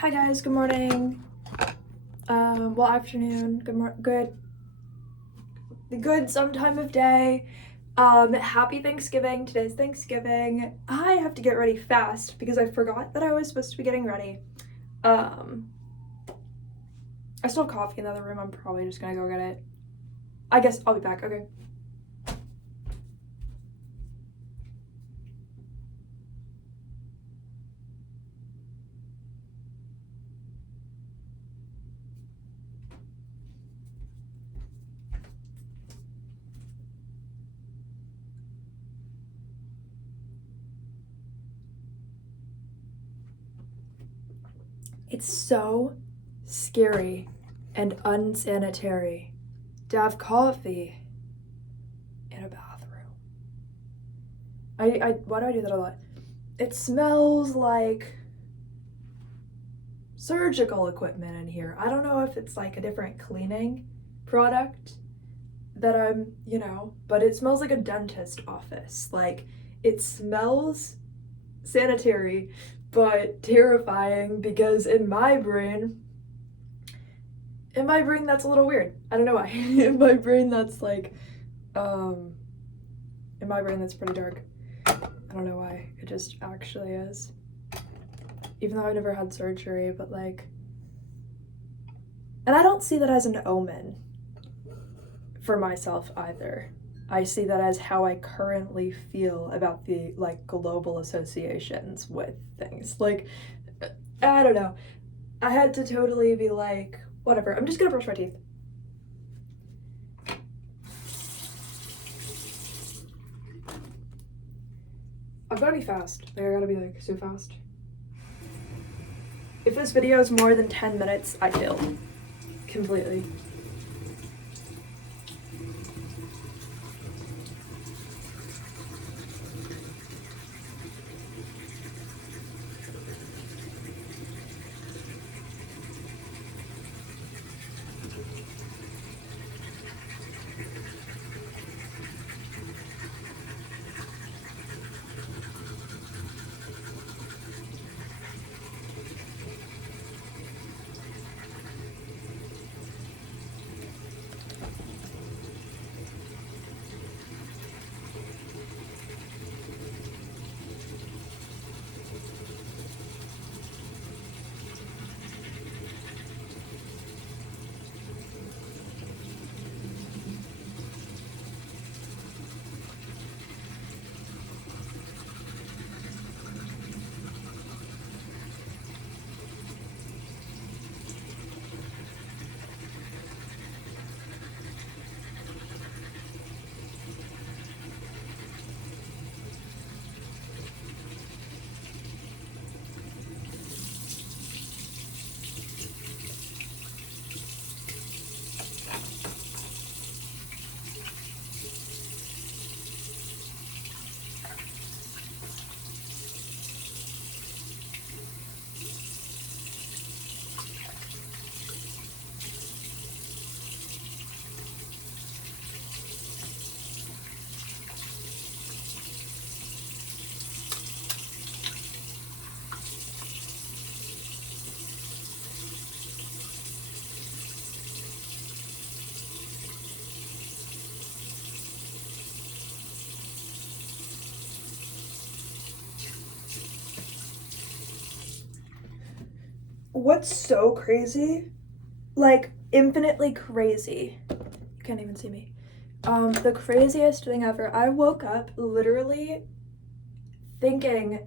Hi guys, good morning. Well, afternoon, good sometime of day. Happy Thanksgiving. Today's Thanksgiving. I have to get ready fast because I forgot that I was supposed to be getting ready. I still have coffee in the other room. I'm probably just gonna go get it. I guess I'll be back. Okay. It's so scary and unsanitary to have coffee in a bathroom. Why do I do that a lot? It smells like surgical equipment in here. I don't know if it's like a different cleaning product that but it smells like a dentist office. Like, it smells sanitary but terrifying because in my brain that's a little weird. I don't know why. In my brain that's like in my brain that's pretty dark. I don't know why. It just actually is. Even though I've never had surgery, but like, and I don't see that as an omen for myself either. I see that as how I currently feel about the like global associations with things. Like, I don't know. I had to totally be like, whatever. I'm just gonna brush my teeth. I've gotta be fast. Like, I gotta be like so fast. If this video is more than 10 minutes, I failed completely. What's so crazy, like infinitely crazy, you can't even see me, the craziest thing ever, I woke up literally thinking,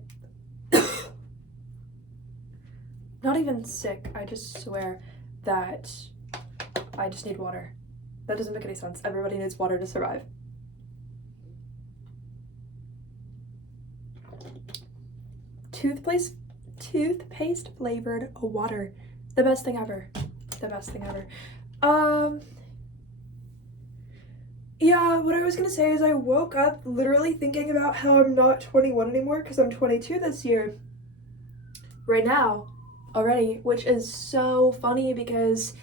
not even sick, I just swear that I just need water. That doesn't make any sense. Everybody needs water to survive. Toothpaste flavored water. The best thing ever. The best thing ever. Yeah, what I was gonna say is I woke up literally thinking about how I'm not 21 anymore because I'm 22 this year. Right now, already, which is so funny because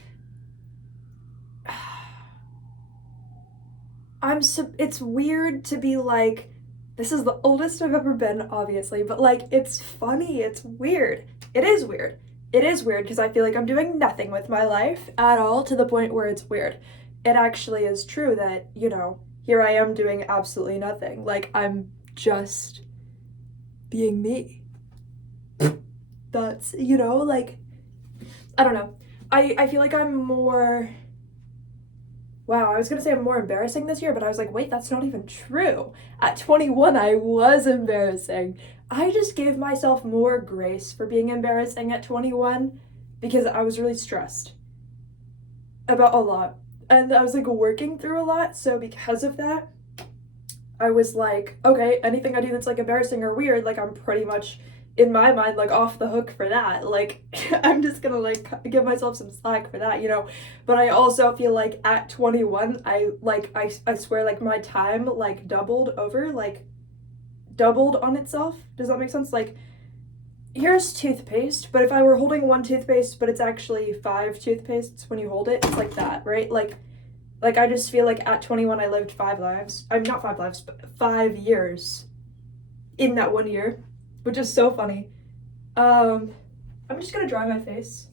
it's weird to be like, this is the oldest I've ever been, obviously, but like, it's funny, it's weird. It is weird. it is weird because I feel like I'm doing nothing with my life at all, to the point where it's weird. It actually is true that, you know, here I am doing absolutely nothing. Like, I'm just being me. That's, you know, like, I don't know. I feel like I'm more, wow, I was gonna say I'm more embarrassing this year, but I was like, wait, that's not even true. At 21, I was embarrassing. I just gave myself more grace for being embarrassing at 21 because I was really stressed about a lot. And I was like working through a lot. So because of that, I was like, okay, anything I do that's like embarrassing or weird, like I'm pretty much in my mind like off the hook for that. Like I'm just gonna like give myself some slack for that, you know. But I also feel like at 21, I swear like my time like doubled on itself. Does that make sense? Like, here's toothpaste, but if I were holding one toothpaste, but it's actually 5 toothpastes when you hold it, it's like that, right? Like I just feel like at 21 I lived 5 lives. I'm not 5 lives, but 5 years in that 1 year, which is so funny. I'm just gonna dry my face.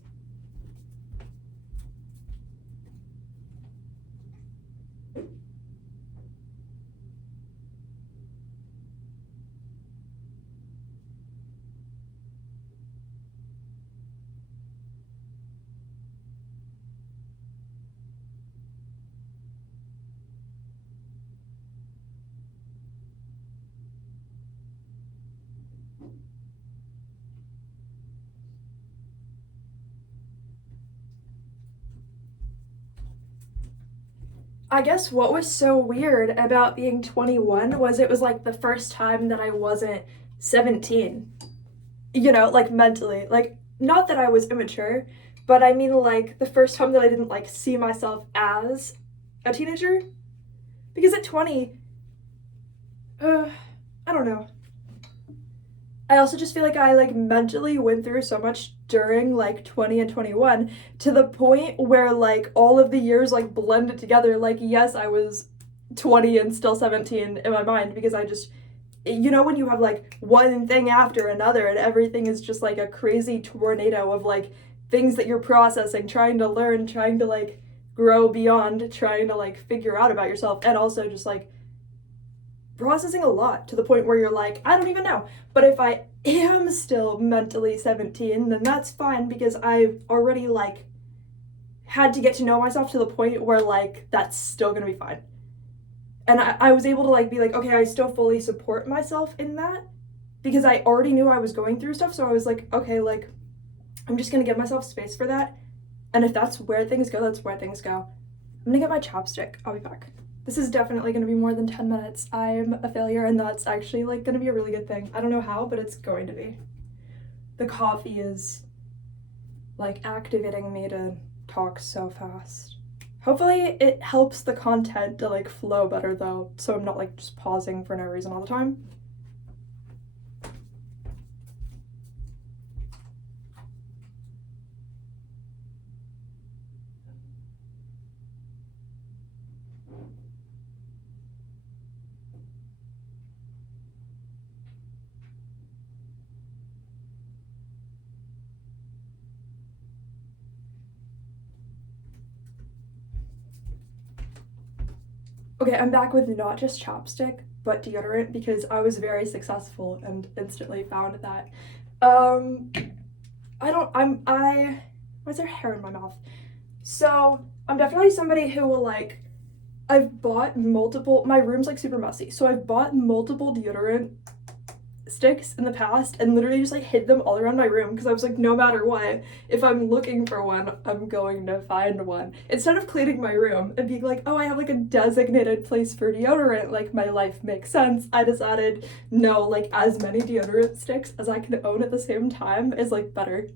I guess what was so weird about being 21 was it was like the first time that I wasn't 17. You know, like mentally. Like, not that I was immature, but I mean like the first time that I didn't like see myself as a teenager. Because at 20, I don't know. I also just feel like I like mentally went through so much during like 20 and 21 to the point where like all of the years like blended together. Like, yes, I was 20 and still 17 in my mind because I just, you know, when you have like one thing after another and everything is just like a crazy tornado of like things that you're processing, trying to learn, trying to like grow beyond, trying to like figure out about yourself, and also just like processing a lot to the point where you're like, I don't even know. But if I am still mentally 17, then that's fine because I've already like had to get to know myself to the point where like that's still gonna be fine. And I was able to like be like, okay, I still fully support myself in that because I already knew I was going through stuff. So I was like, okay, like I'm just gonna give myself space for that. And if that's where things go, that's where things go. I'm gonna get my chopstick. I'll be back. This is definitely going to be more than 10 minutes. I'm a failure, and that's actually like going to be a really good thing. I don't know how, but it's going to be. The coffee is like activating me to talk so fast. Hopefully it helps the content to like flow better though, so I'm not like just pausing for no reason all the time. Okay, I'm back with not just chapstick, but deodorant because I was very successful and instantly found that. Why is there hair in my mouth? So, I'm definitely somebody who will like, I've bought multiple, my room's like super messy, so I've bought multiple deodorant sticks in the past and literally just like hid them all around my room because I was like, no matter what, if I'm looking for one, I'm going to find one. Instead of cleaning my room and being like, oh, I have like a designated place for deodorant, like my life makes sense, I decided no, like as many deodorant sticks as I can own at the same time is like better.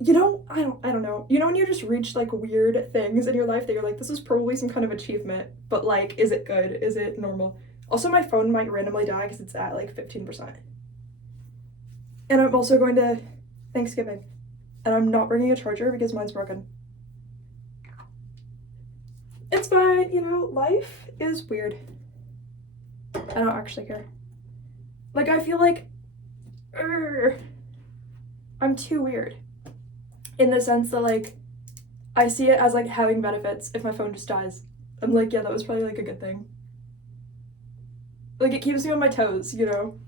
You know, I don't know. You know when you just reach like weird things in your life that you're like, this is probably some kind of achievement, but like, is it good? Is it normal? Also, my phone might randomly die because it's at like 15%. And I'm also going to Thanksgiving, and I'm not bringing a charger because mine's broken. It's fine, you know, life is weird. I don't actually care. Like, I feel like, I'm too weird. In the sense that, like, I see it as, like, having benefits if my phone just dies. I'm like, yeah, that was probably, like, a good thing. Like, it keeps me on my toes, you know?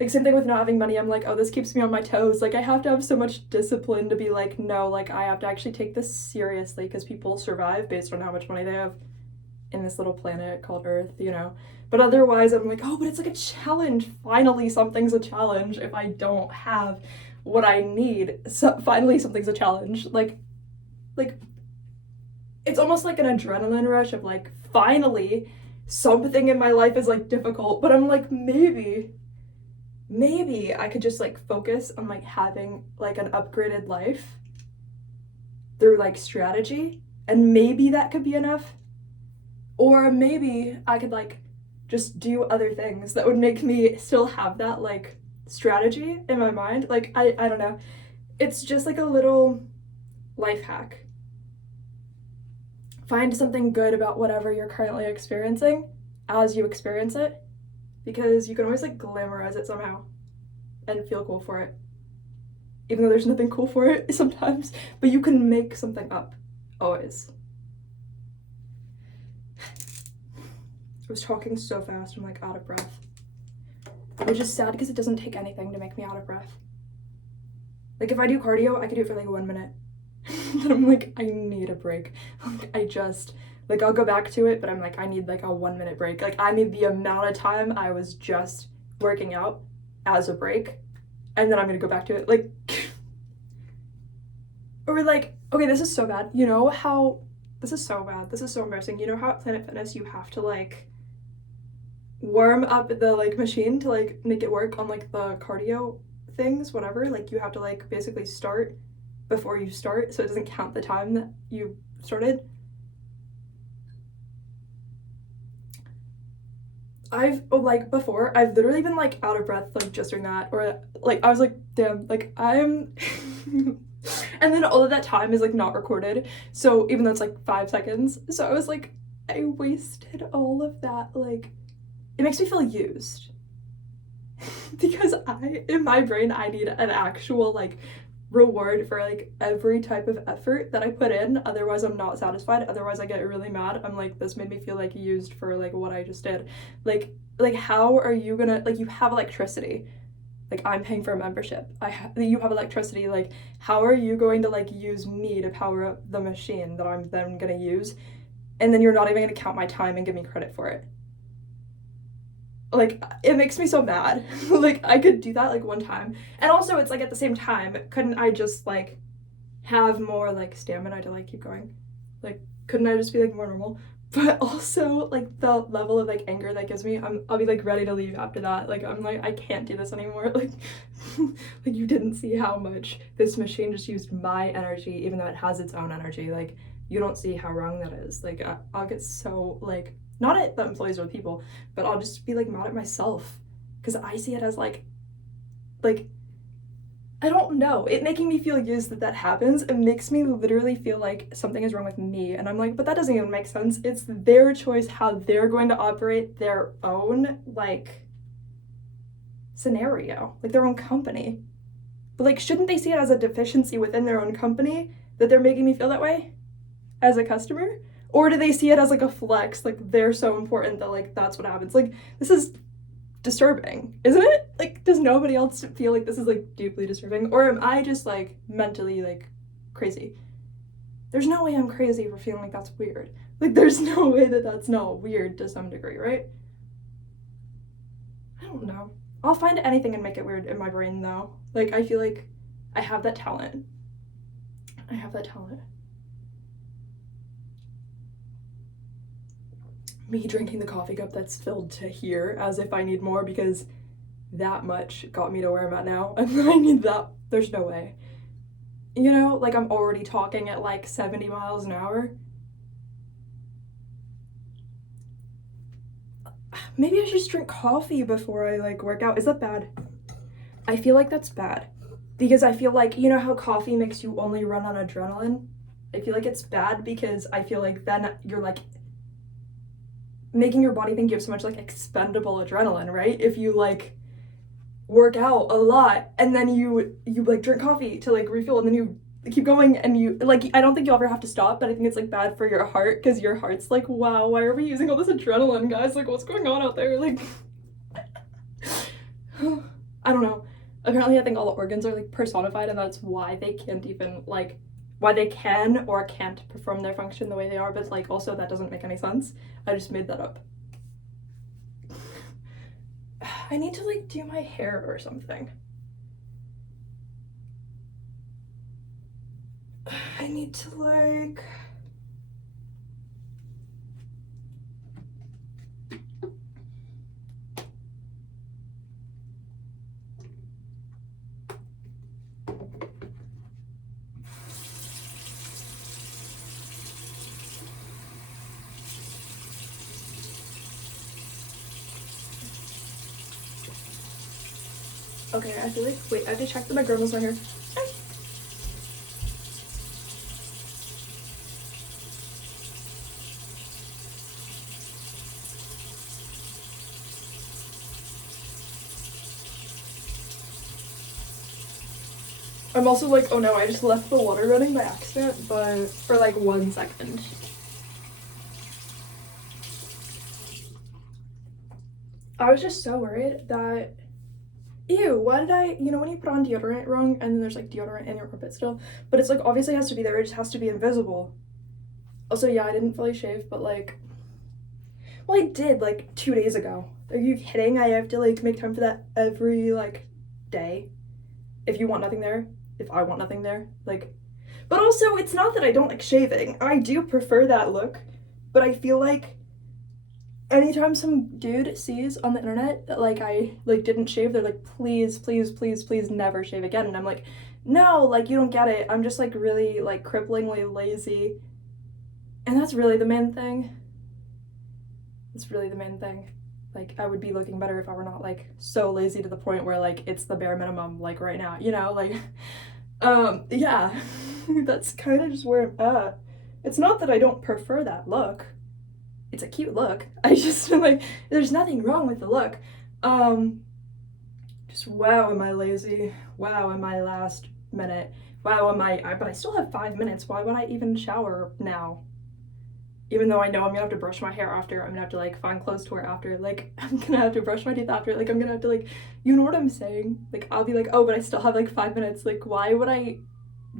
Like, same thing with not having money. I'm like, oh, this keeps me on my toes. Like, I have to have so much discipline to be like, no, like, I have to actually take this seriously because people survive based on how much money they have in this little planet called Earth, you know? But otherwise, I'm like, oh, but it's like a challenge. Finally, something's a challenge if I don't have what I need. So finally, something's a challenge. Like, it's almost like an adrenaline rush of like, finally, something in my life is like difficult. But I'm like, maybe I could just like focus on like having like an upgraded life through like strategy, and maybe that could be enough. Or maybe I could like just do other things that would make me still have that like strategy in my mind. Like I don't know. It's just like a little life hack. Find something good about whatever you're currently experiencing as you experience it, because you can always like glamorize it somehow and feel cool for it, even though there's nothing cool for it sometimes, but you can make something up, always. I was talking so fast, I'm like out of breath, which is sad because it doesn't take anything to make me out of breath. Like if I do cardio, I could do it for like 1 minute. Then I'm like, I need a break. Like I'll go back to it, but I'm like, I need like a 1 minute break. Like I need the amount of time I was just working out as a break, and then I'm gonna go back to it. Like, or like, okay, this is so bad. You know how, this is so bad. This is so embarrassing. You know how at Planet Fitness you have to like warm up the like machine to like make it work on like the cardio things, whatever. Like you have to like basically start before you start, so it doesn't count the time that you started. I've literally been like out of breath like just doing that, or like I was like, damn, like I'm and then all of that time is like not recorded, so even though it's like 5 seconds, so I was like, I wasted all of that. Like it makes me feel used because in my brain I need an actual like reward for like every type of effort that I put in, otherwise I'm not satisfied. Otherwise I get really mad. I'm like, this made me feel like used for like what I just did. Like how are you gonna, like, you have electricity, like I'm paying for a membership, you have electricity, like how are you going to like use me to power up the machine that I'm then gonna use, and then you're not even gonna count my time and give me credit for it? Like it makes me so mad. Like I could do that like one time, and also it's like at the same time, couldn't I just like have more like stamina to like keep going? Like couldn't I just be like more normal? But also like the level of like anger that gives me, I'll be like ready to leave after that. Like I'm like, I can't do this anymore. Like like you didn't see how much this machine just used my energy, even though it has its own energy. Like you don't see how wrong that is. Like I'll get so like, not at the employees or the people, but I'll just be like mad at myself because I see it as like I don't know, it making me feel used that happens. It makes me literally feel like something is wrong with me, and I'm like, but that doesn't even make sense. It's their choice how they're going to operate their own like scenario, like their own company. But like, shouldn't they see it as a deficiency within their own company that they're making me feel that way as a customer? Or do they see it as like a flex, like they're so important that like that's what happens? Like this is disturbing, isn't it? Like does nobody else feel like this is like deeply disturbing, or am I just like mentally like crazy? There's no way I'm crazy for feeling like that's weird. Like there's no way that that's not weird to some degree, right? I don't know. I'll find anything and make it weird in my brain though. Like I feel like I have that talent. Me drinking the coffee cup that's filled to here as if I need more, because that much got me to where I'm at now, and then I need that. There's no way. You know, like I'm already talking at like 70 miles an hour. Maybe I should just drink coffee before I like work out. Is that bad? I feel like that's bad because I feel like, you know how coffee makes you only run on adrenaline? I feel like it's bad because I feel like then you're like making your body think you have so much like expendable adrenaline, right? If you like work out a lot, and then you like drink coffee to like refuel, and then you keep going, and you like, I don't think you'll ever have to stop, but I think it's like bad for your heart, because your heart's like, wow, why are we using all this adrenaline, guys? Like, what's going on out there? Like, I don't know. Apparently I think all organs are like personified, and that's why they can't even like, why they can or can't perform their function the way they are, but like also that doesn't make any sense. I just made that up. I need to like do my hair or something. I need to like, okay, I feel like, wait, I have to check that my grandma's not here. I'm also like, oh no, I just left the water running by accident, but for like 1 second. I was just so worried that, ew, why did I, you know when you put on deodorant wrong and then there's like deodorant in your armpit still, but it's like obviously has to be there, it just has to be invisible. Also, yeah, I didn't fully shave, but like, well, I did like 2 days ago. Are you kidding? I have to like make time for that every like day. If you want nothing there, if I want nothing there, like, but also it's not that I don't like shaving. I do prefer that look, but I feel like anytime some dude sees on the internet that like I like didn't shave, they're like, please, please, please, please never shave again. And I'm like, no, like you don't get it. I'm just like really like cripplingly lazy. And that's really the main thing. It's really the main thing. Like, I would be looking better if I were not like so lazy to the point where like it's the bare minimum like right now, you know, like yeah. That's kind of just where I'm at. It's not that I don't prefer that look. It's a cute look. I just like, there's nothing wrong with the look. Just wow, am I lazy? Wow, am I last minute? Wow, am I but I still have 5 minutes. Why would I even shower now? Even though I know I'm gonna have to brush my hair after, I'm gonna have to like find clothes to wear after, like I'm gonna have to brush my teeth after, like I'm gonna have to like, you know what I'm saying? Like I'll be like, oh, but I still have like 5 minutes. Like why would I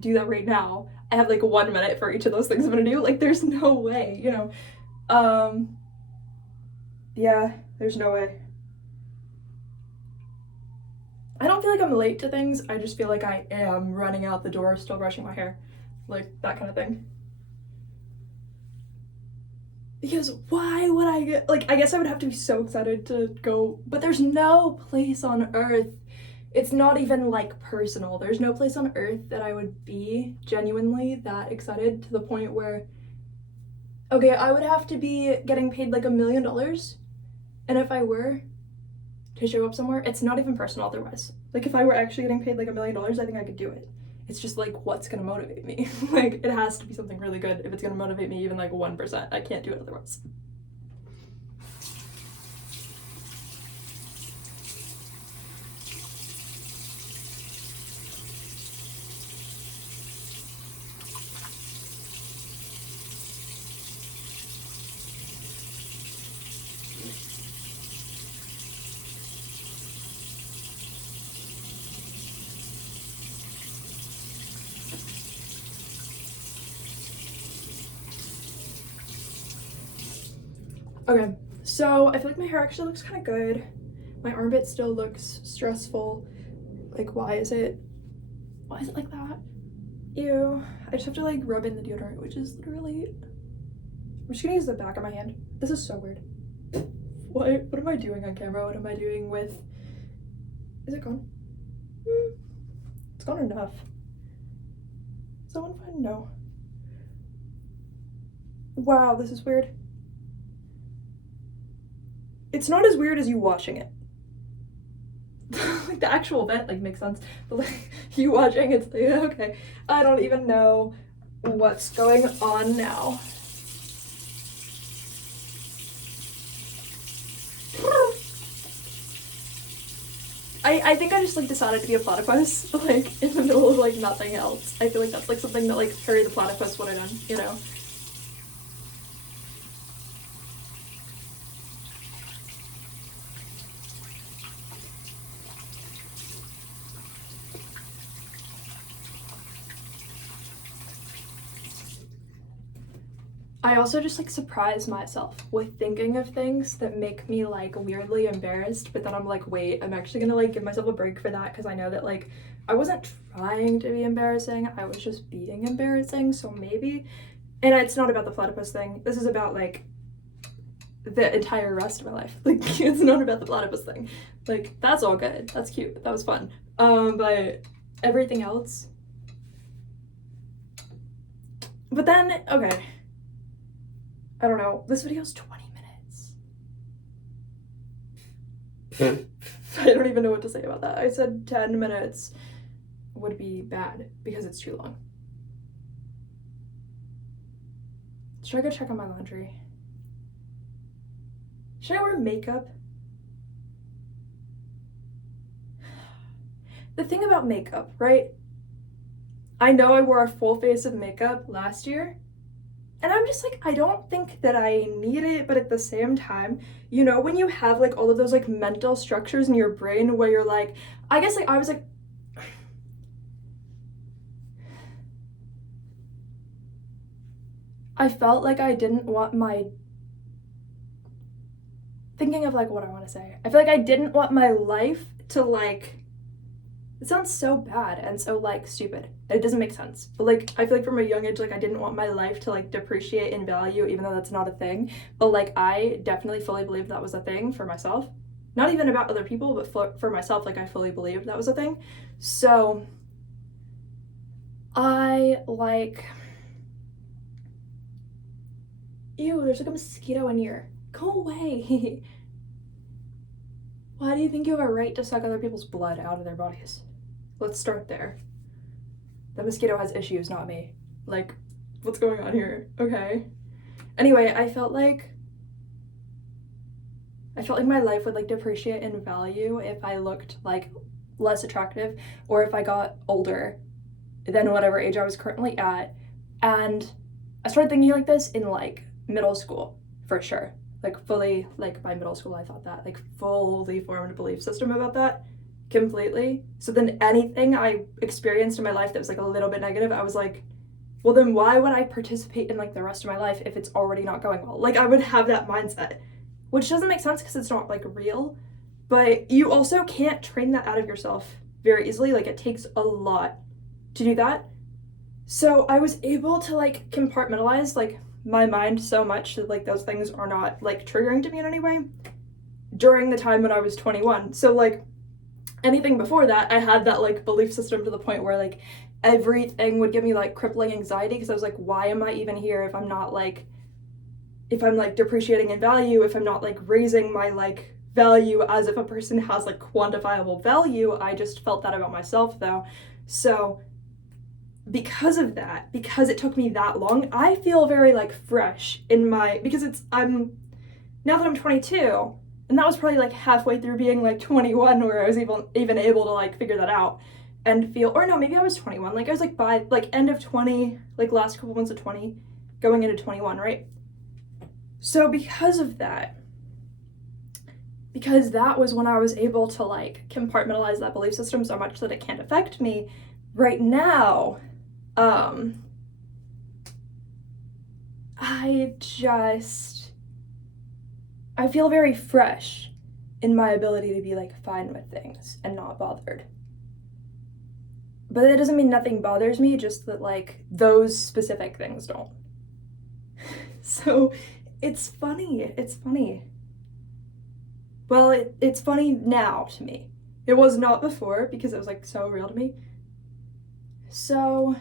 do that right now? I have like 1 minute for each of those things I'm gonna do. Like there's no way, you know. Yeah, there's no way. I don't feel like I'm late to things. I just feel like I am running out the door, still brushing my hair, like that kind of thing. Because why would I get, like, I guess I would have to be so excited to go, but there's no place on earth. It's not even like personal. There's no place on earth that I would be genuinely that excited to the point where, okay, I would have to be getting paid like $1 million. And if I were to show up somewhere, it's not even personal otherwise. Like if I were actually getting paid like $1 million, I think I could do it. It's just like, what's gonna motivate me? Like it has to be something really good if it's gonna motivate me even like 1%. I can't do it otherwise. Okay, so I feel like my hair actually looks kind of good. My armpit still looks stressful. Like, why is it like that? Ew. I just have to like rub in the deodorant, which is literally, I'm just gonna use the back of my hand. This is so weird. What am I doing on camera? What am I doing with, is it gone? It's gone enough. Someone find, no. Wow, this is weird. It's not as weird as you watching it. Like the actual event like makes sense, but like you watching it's like, okay, I don't even know what's going on now. I think I just like decided to be a platypus, like in the middle of like nothing else. I feel like that's like something that like Harry the Platypus would have done, you know? I also just like surprise myself with thinking of things that make me like weirdly embarrassed, but then I'm like, wait, I'm actually gonna like give myself a break for that because I know that like I wasn't trying to be embarrassing, I was just being embarrassing, so maybe. And it's not about the platypus thing, this is about like the entire rest of my life. Like, it's not about the platypus thing. Like, that's all good, that's cute, that was fun. But everything else. But then, okay. I don't know, this video's 20 minutes. I don't even know what to say about that. I said 10 minutes would be bad because it's too long. Should I go check on my laundry? Should I wear makeup? The thing about makeup, right? I know I wore a full face of makeup last year, and I'm just like, I don't think that I need it, but at the same time, you know, when you have like all of those like mental structures in your brain where you're like, I guess like I was like, I felt like I didn't want my, thinking of like what I want to say, I feel like I didn't want my life to like, it sounds so bad and so like stupid. It doesn't make sense. But like I feel like from a young age, like I didn't want my life to like depreciate in value, even though that's not a thing. But like I definitely fully believed that was a thing for myself. Not even about other people, but for myself, like I fully believed that was a thing. So I like, ew, there's like a mosquito in here. Go away. Why do you think you have a right to suck other people's blood out of their bodies? Let's start there. The mosquito has issues, not me. Like, what's going on here? Okay. Anyway, I felt like my life would like depreciate in value if I looked like less attractive or if I got older than whatever age I was currently at. And I started thinking like this in like middle school, for sure. Like fully, like by middle school I thought that, like fully formed a belief system about that. Completely. So then anything I experienced in my life that was like a little bit negative, I was like, well then why would I participate in like the rest of my life if it's already not going well? Like I would have that mindset, which doesn't make sense because it's not like real, but you also can't train that out of yourself very easily. Like it takes a lot to do that. So I was able to like compartmentalize like my mind so much that like those things are not like triggering to me in any way during the time when I was 21. So like anything before that, I had that like belief system to the point where like everything would give me like crippling anxiety because I was like, why am I even here if I'm not like, if I'm like depreciating in value, if I'm not like raising my like value as if a person has like quantifiable value. I just felt that about myself though. So because of that, because it took me that long, I feel very like fresh in my, because I'm now that I'm 22, and that was probably like halfway through being like 21 where I was even able to like figure that out and feel, or no, maybe I was 21. Like I was like by like end of 20, like last couple months of 20, going into 21, right? So because of that, because that was when I was able to like compartmentalize that belief system so much that it can't affect me, right now, I feel very fresh in my ability to be like fine with things and not bothered. But it doesn't mean nothing bothers me, just that like those specific things don't. So it's funny. Well, it's funny now to me. It was not before because it was like so real to me. So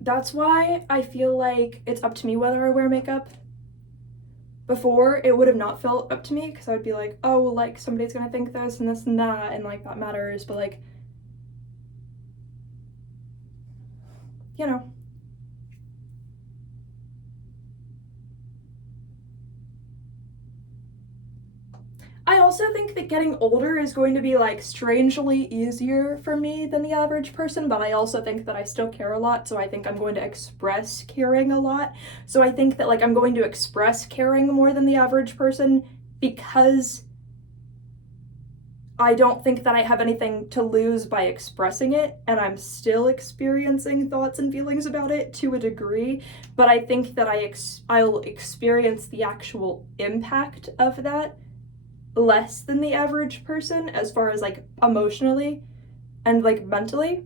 that's why I feel like it's up to me whether I wear makeup. Before, it would have not felt up to me because I would be like, oh, well, like somebody's gonna think this and this and that, and like that matters, but like, you know. I also think think that getting older is going to be like strangely easier for me than the average person, but I also think that I still care a lot, so I think I'm going to express caring a lot. So I think that like I'm going to express caring more than the average person because I don't think that I have anything to lose by expressing it, and I'm still experiencing thoughts and feelings about it to a degree, but I think that I'll experience the actual impact of that less than the average person as far as like emotionally and like mentally.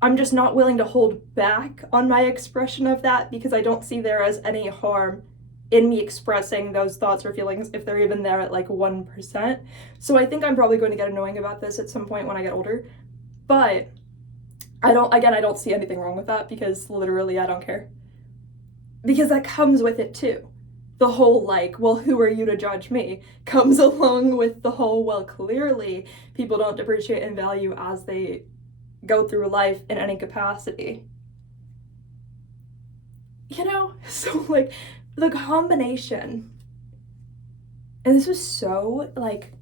I'm just not willing to hold back on my expression of that because I don't see there as any harm in me expressing those thoughts or feelings if they're even there at like 1%. So I think I'm probably going to get annoying about this at some point when I get older, but I don't see anything wrong with that because literally I don't care. Because that comes with it too. The whole like, well, who are you to judge me comes along with the whole, well, clearly people don't depreciate and value as they go through life in any capacity. You know, so like the combination, and this was so like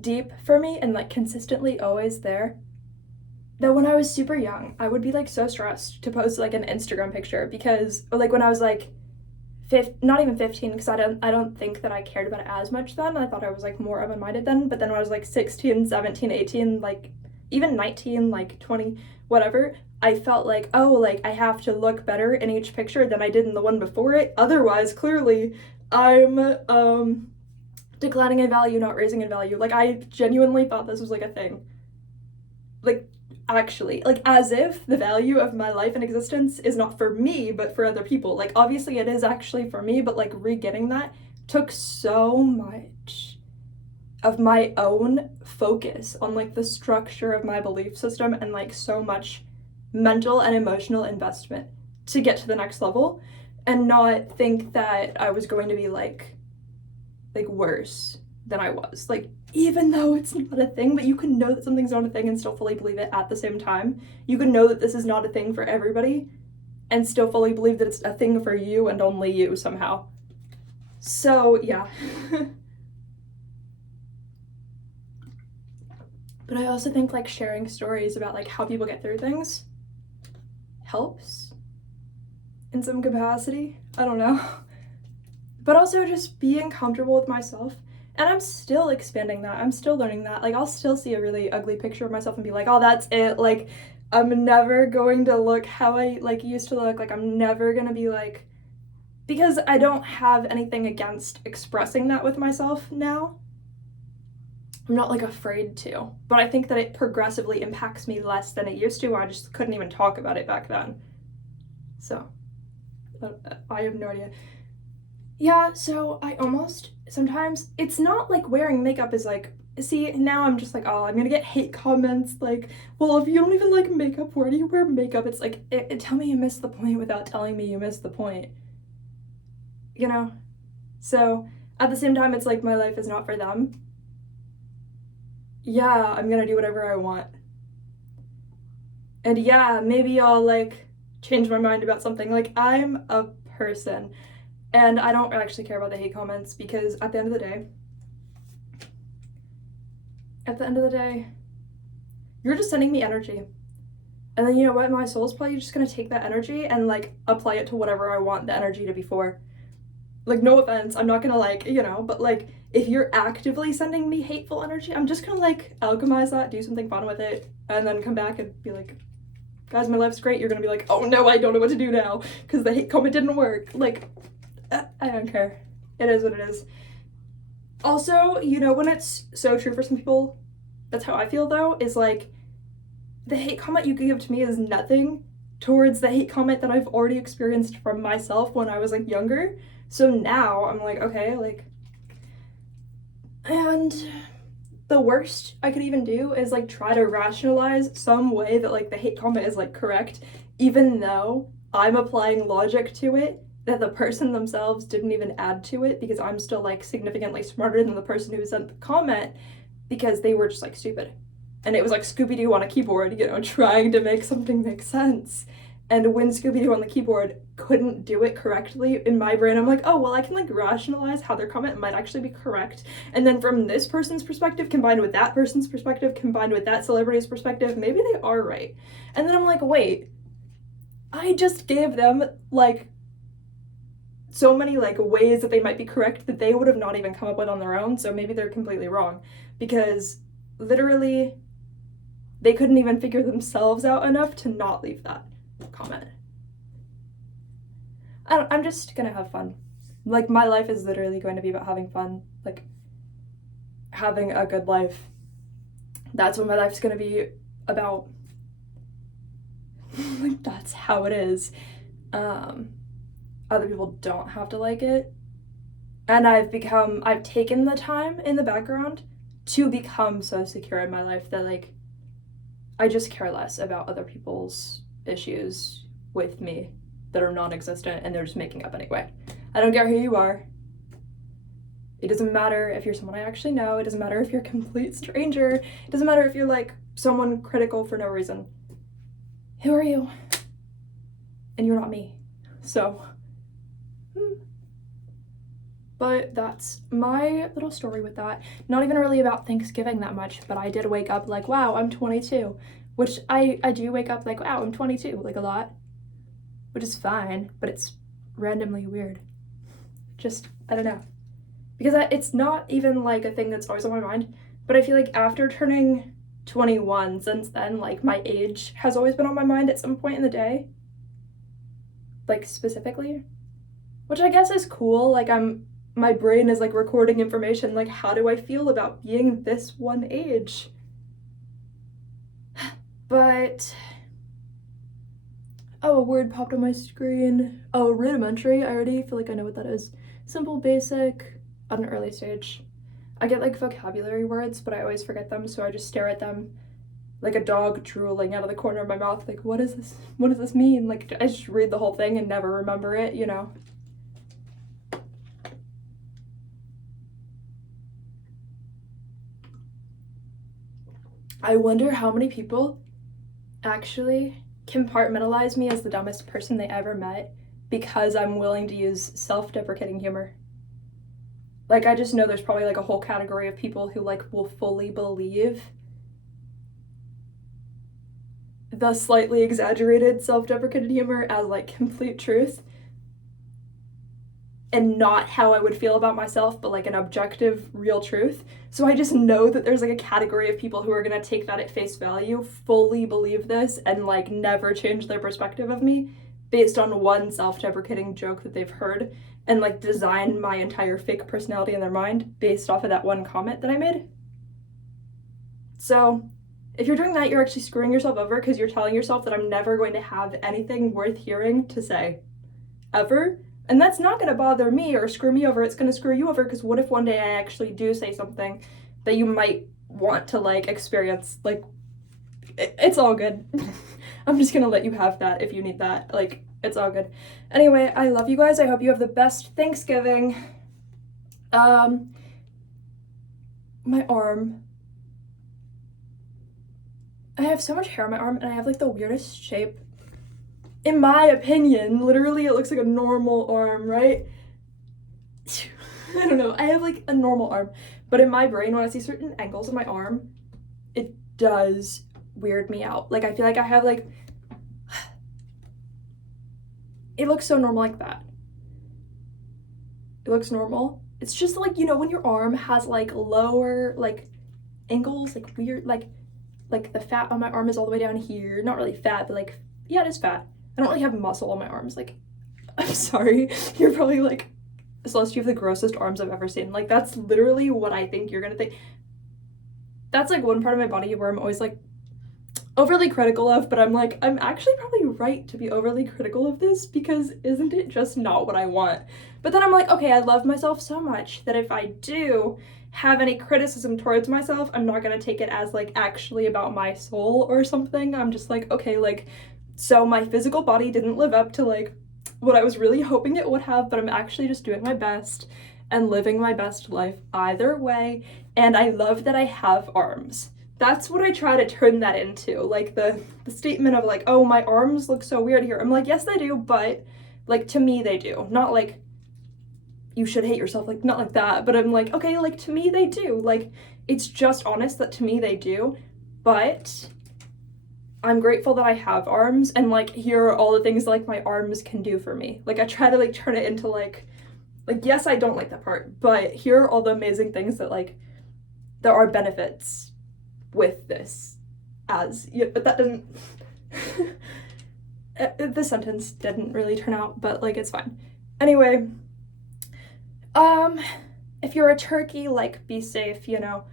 deep for me and like consistently always there, that when I was super young, I would be like so stressed to post like an Instagram picture because, or like when I was like not even 15, because I don't think that I cared about it as much then. I thought I was like more open-minded then, but then when I was like 16, 17, 18, like even 19, like 20, whatever, I felt like, oh, like I have to look better in each picture than I did in the one before it. Otherwise, clearly, I'm declining in value, not raising in value. Like I genuinely thought this was like a thing. Like actually, like as if the value of my life and existence is not for me, but for other people. Like obviously it is actually for me, but like re-getting that took so much of my own focus on like the structure of my belief system and like so much mental and emotional investment to get to the next level and not think that I was going to be like worse than I was. Like even though it's not a thing, but you can know that something's not a thing and still fully believe it at the same time. You can know that this is not a thing for everybody and still fully believe that it's a thing for you and only you somehow. So yeah. But I also think like sharing stories about like how people get through things helps in some capacity. I don't know. But also just being comfortable with myself. And I'm still expanding that. I'm still learning that. Like I'll still see a really ugly picture of myself and be like, oh, that's it. Like I'm never going to look how I like used to look. Like I'm never gonna be like, because I don't have anything against expressing that with myself now. I'm not like afraid to, but I think that it progressively impacts me less than it used to. I just couldn't even talk about it back then. So I have no idea. Yeah, so I almost, sometimes, it's not like wearing makeup is like, see, now I'm just like, oh, I'm gonna get hate comments like, well, if you don't even like makeup, why do you wear makeup? It's like, tell me you missed the point without telling me you missed the point. You know? So, at the same time, it's like my life is not for them. Yeah, I'm gonna do whatever I want. And yeah, maybe I'll like change my mind about something. Like I'm a person and I don't actually care about the hate comments because at the end of the day, you're just sending me energy. And then you know what? My soul's probably just gonna take that energy and like apply it to whatever I want the energy to be for. Like no offense, I'm not gonna like, you know, but like if you're actively sending me hateful energy, I'm just gonna like alchemize that, do something fun with it, and then come back and be like, guys, my life's great. You're gonna be like, oh no, I don't know what to do now because the hate comment didn't work. Like, I don't care. It is what it is. Also, you know, when it's so true for some people, that's how I feel though, is like the hate comment you give to me is nothing towards the hate comment that I've already experienced from myself when I was like younger. So now I'm like, okay, like, and the worst I could even do is like try to rationalize some way that like the hate comment is like correct, even though I'm applying logic to it that the person themselves didn't even add to it because I'm still like significantly smarter than the person who sent the comment because they were just like stupid. And it was like Scooby-Doo on a keyboard, you know, trying to make something make sense. And when Scooby-Doo on the keyboard couldn't do it correctly, in my brain, I'm like, oh, well, I can like rationalize how their comment might actually be correct. And then from this person's perspective, combined with that person's perspective, combined with that celebrity's perspective, maybe they are right. And then I'm like, wait, I just gave them like so many like ways that they might be correct that they would have not even come up with on their own. So maybe they're completely wrong, because literally they couldn't even figure themselves out enough to not leave that comment. I'm just gonna have fun. Like, my life is literally going to be about having fun, like having a good life. That's what my life's gonna be about. Like, that's how it is. Other people don't have to like it. And I've taken the time in the background to become so secure in my life that like I just care less about other people's issues with me that are non-existent and they're just making up anyway. I don't care who you are. It doesn't matter if you're someone I actually know. It doesn't matter if you're a complete stranger. It doesn't matter if you're like someone critical for no reason. Who are you? And you're not me. So, but that's my little story with that. Not even really about Thanksgiving that much, but I did wake up like, wow, I'm 22. Which I do wake up like, wow, I'm 22, like a lot. Which is fine, but it's randomly weird. Just, I don't know. Because it's not even like a thing that's always on my mind, but I feel like after turning 21, since then, like my age has always been on my mind at some point in the day. Like specifically. Which I guess is cool, like my brain is like recording information, like how do I feel about being this one age? But, oh, a word popped on my screen. Oh, rudimentary, I already feel like I know what that is. Simple, basic, at an early stage. I get like vocabulary words, but I always forget them, so I just stare at them like a dog drooling out of the corner of my mouth, like, what is this? What does this mean? Like, I just read the whole thing and never remember it, you know? I wonder how many people actually compartmentalize me as the dumbest person they ever met because I'm willing to use self-deprecating humor. Like, I just know there's probably like a whole category of people who like will fully believe the slightly exaggerated self-deprecated humor as like complete truth and not how I would feel about myself, but like an objective, real truth. So I just know that there's like a category of people who are gonna take that at face value, fully believe this, and like never change their perspective of me based on one self-deprecating joke that they've heard, and like design my entire fake personality in their mind based off of that one comment that I made. So if you're doing that, you're actually screwing yourself over because you're telling yourself that I'm never going to have anything worth hearing to say, ever. And that's not going to bother me or screw me over. It's going to screw you over, because what if one day I actually do say something that you might want to like experience? Like, it's all good. I'm just going to let you have that if you need that. Like, it's all good. Anyway, I love you guys. I hope you have the best Thanksgiving. My arm. I have so much hair on my arm, and I have like the weirdest shape. In my opinion, literally it looks like a normal arm, right? I don't know, I have like a normal arm, but in my brain, when I see certain angles of my arm, it does weird me out. Like, I feel like I have like, it looks so normal like that. It looks normal. It's just like, you know, when your arm has like lower like angles, like weird, like the fat on my arm is all the way down here. Not really fat, but like, yeah, it is fat. I don't really have muscle on my arms. Like, I'm sorry. You're probably like, Celeste, you have the grossest arms I've ever seen. Like, that's literally what I think you're gonna think. That's like one part of my body where I'm always like overly critical of, but I'm like, I'm actually probably right to be overly critical of this, because isn't it just not what I want? But then I'm like, okay, I love myself so much that if I do have any criticism towards myself, I'm not gonna take it as like actually about my soul or something. I'm just like, okay, like, so my physical body didn't live up to like what I was really hoping it would have, but I'm actually just doing my best and living my best life either way. And I love that I have arms. that's what I try to turn that into. Like the statement of like, oh, my arms look so weird here. I'm like, yes, they do, but like to me they do. Not like you should hate yourself, like not like that, but I'm like, okay, like to me they do. Like it's just honest that to me they do, but I'm grateful that I have arms, and like here are all the things like my arms can do for me. Like I try to like turn it into like yes, I don't like that part, but here are all the amazing things that like there are benefits with this as, yeah, but that doesn't the sentence didn't really turn out, but like it's fine. Anyway, if you're a turkey, like be safe, you know.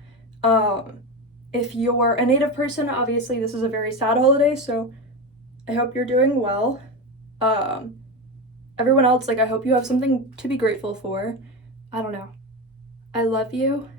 If you're a native person, obviously this is a very sad holiday, so I hope you're doing well. Everyone else, like I hope you have something to be grateful for. I don't know. I love you.